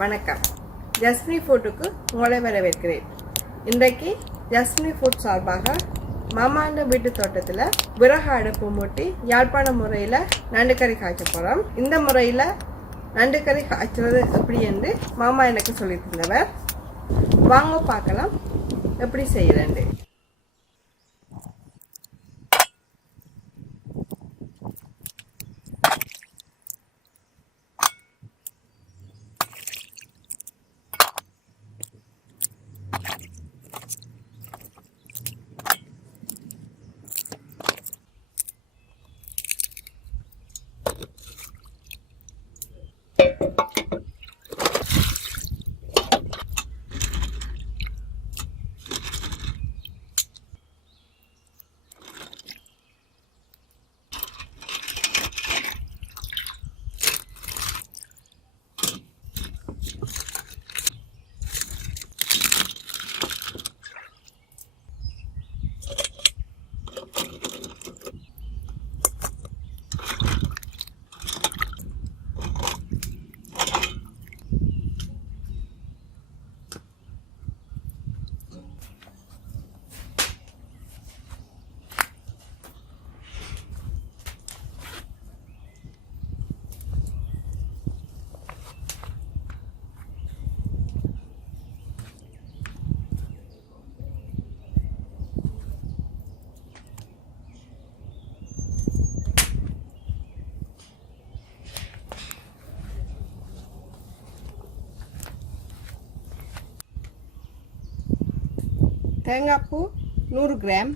வணக்கம். ஜஸ்மினி ஃபுட்டுக்கு உங்களை வரவேற்கிறேன். இன்றைக்கு ஜஸ்மினி ஃபுட் சார்பாக மாமாண்ட வீட்டு தோட்டத்தில் விறகு அடுப்பு மூட்டி யாழ்ப்பாண முறையில் நண்டுக்கறி காய்ச்ச போகிறோம். இந்த முறையில் நண்டுக்கறி காய்ச்சுறது எப்படி என்று மாமா எனக்கு சொல்லி தந்தவர். வாங்க பார்க்கலாம் எப்படி செய்யறேன். தேங்காய் பூ 100 கிராம்,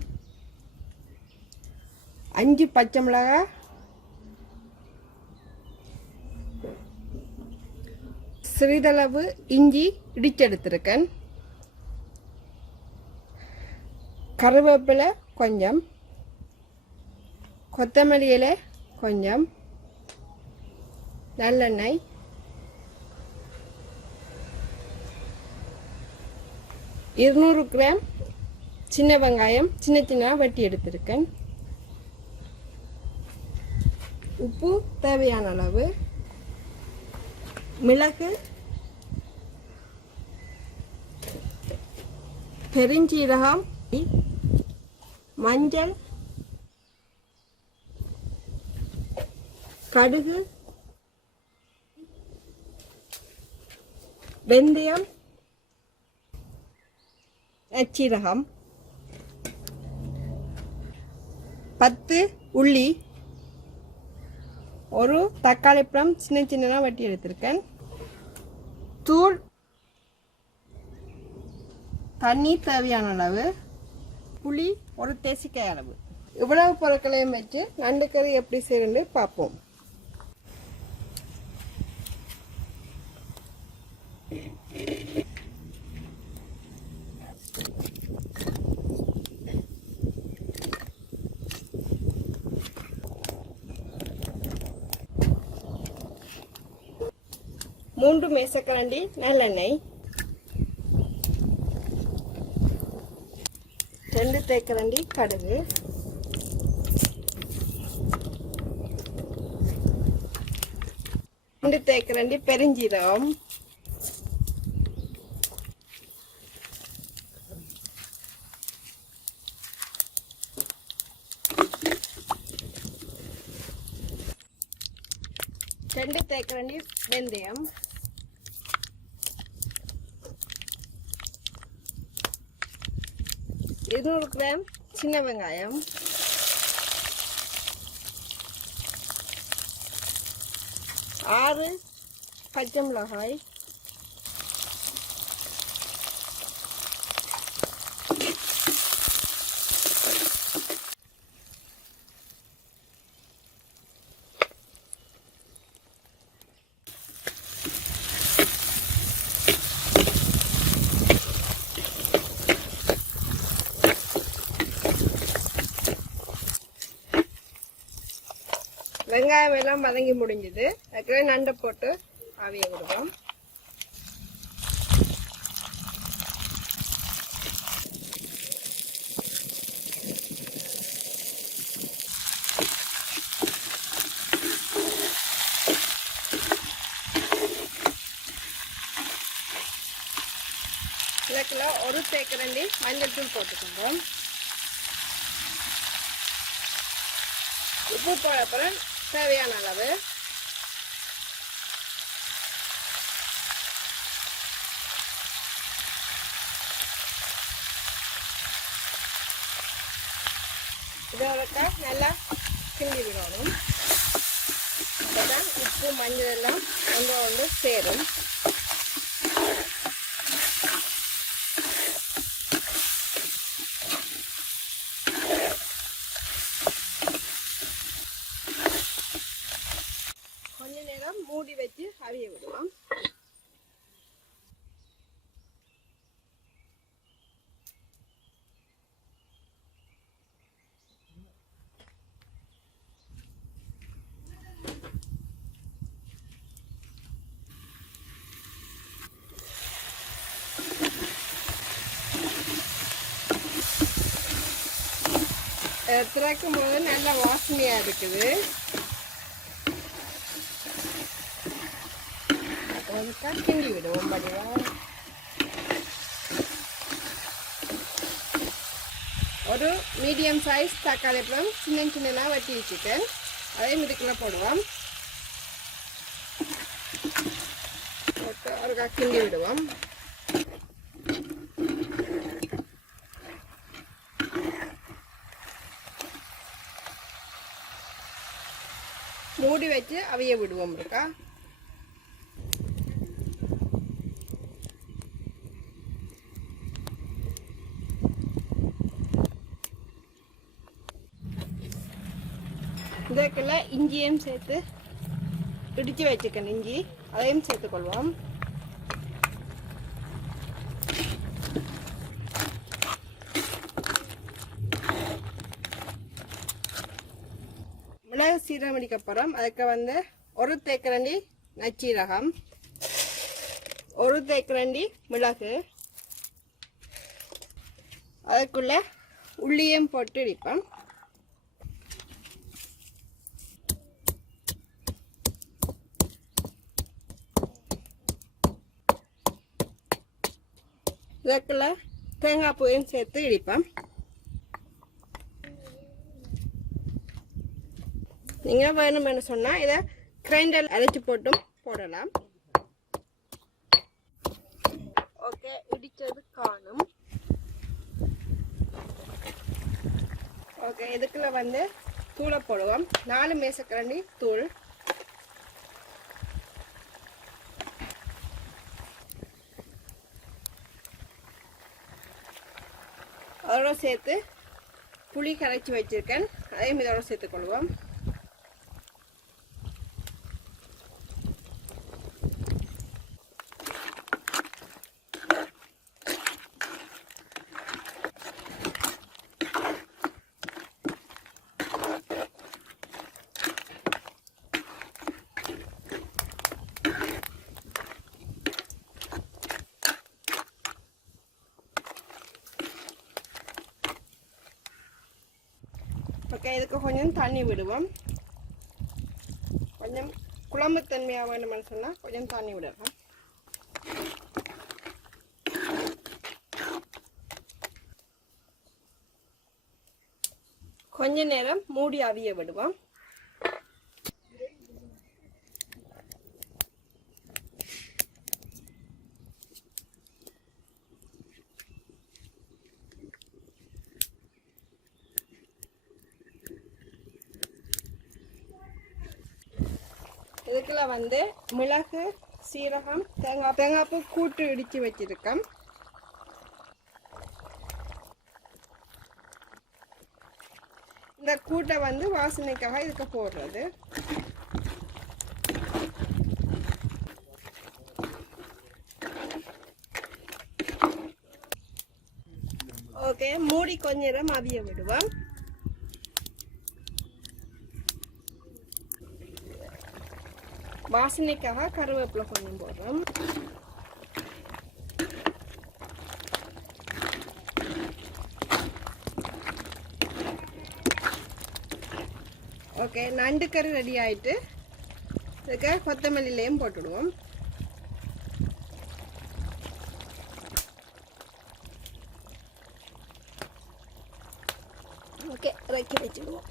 5 பச்சை மிளகாய், சிறிதளவு இஞ்சி இடிச்செடுத்திருக்கேன், கருவேப்பிலை கொஞ்சம், கொத்தமல்லி இலை கொஞ்சம், நல்லெண்ணெய், இருநூறு கிராம் சின்ன வெங்காயம் சின்ன சின்ன வெட்டி எடுத்திருக்கேன், உப்பு தேவையான அளவு, மிளகு, பெருஞ்சீரகம், மஞ்சள், கடுகு, வெந்தயம், சீரகம், 10 உள்ளி, ஒரு தக்காளி பழம் சின்ன சின்னதாக வெட்டி எடுத்திருக்கேன், தூள், தண்ணி தேவையான அளவு, புளி ஒரு தேசிக்காய் அளவு. இவ்வளவு பொருட்களையும் வச்சு நண்டுக்கறி எப்படி செய்யணும்னு பார்ப்போம். மூன்று மேசக்கரண்டி நல்லெண்ணெய், 2 தேக்கரண்டி கடுகு, 2 தேக்கரண்டி பெருஞ்சீரகம், 2 தேக்கரண்டி வெந்தயம், 200 கிராம் சின்ன வெங்காயம், 6 பச்சை மிளகாய், வெங்காயம் எல்லாம் வதங்கி முடிஞ்சது. அதுக்குள்ள நண்டை போட்டு ஆவியை விடுவோம். இதுக்குள்ள ஒரு தேக்கரண்டி மஞ்சள் தூள் போட்டுக்கோங்க. உப்பு போட அப்புறம் தேவையான அளவு. இதோட நல்லா கிண்டி விடணும். அப்பதான் உப்பு மஞ்சள் எல்லாம் ஒன்று சேரும். கொஞ்ச நேரம் மூடி வச்சு அவிய விடுவோம். திறக்கும் போது நல்ல வாசனையா இருக்குது. கிண்டி விடுவோம். படிவா ஒரு மீடியம் சைஸ் தக்காளி பழம் சின்ன சின்னனா வெட்டி வச்சுட்டேன். அதையும் இதுக்குள்ள போடுவோம். போட்டு ஒரு கிண்டி விடுவோம். மூடி வச்சு அவிய விடுவோம். இருக்கா இதுக்குள்ள இஞ்சியும் சேர்த்து இடிச்சு வச்சுக்கணும். இஞ்சி அதையும் சேர்த்துக்கொள்வோம். மிளகு சீரகம் அடிக்கப்புறம் அதுக்கு ஒரு தேக்கரண்டி நச்சீரகம், ஒரு தேக்கரண்டி மிளகு, அதுக்குள்ள உள்ளியும் போட்டு இடிப்போம். இதுக்குள்ள தேங்காய் பூவையும் சேர்த்து இடிப்போம். நீங்கள் வேணும்னு சொன்னால் இதை கிரைண்டர் அரைச்சி போட்டும் போடலாம். ஓகே, இடித்தது காணும். ஓகே, இதுக்குள்ள தூளை போடுவோம். 4 மேசக்கரண்டி தூள். அதோட சேர்த்து புளி கரைச்சி வச்சிருக்கேன். அதையும் இதோட சேர்த்துக்கொள்வோம். ஓகே, இதுக்கு கொஞ்சம் தண்ணி விடுவோம். கொஞ்சம் குழம்பு தன்மையாக வேணும்னு சொன்னால் கொஞ்சம் தண்ணி விடுவோம். கொஞ்ச நேரம் மூடி அவிய விடுவோம். இதுக்குள்ள மிளகு, சீரகம், தேங்காய் பூ கூட்டு இடித்து வச்சிருக்கேன். இந்த கூட்டை வாசனைக்காக இதுக்கு போடுறது. ஓகே, மூடி கொஞ்ச நேரம் அவிய விடுவோம். வாசனைக்காக கருவேப்பிலை கொஞ்சம் போடுறோம். ஓகே, நண்டு கறி ரெடி ஆயிட்டு இதுக்கு கொத்தமல்லியிலையும் போட்டுடுவோம். இறக்கி வச்சுடுவோம்.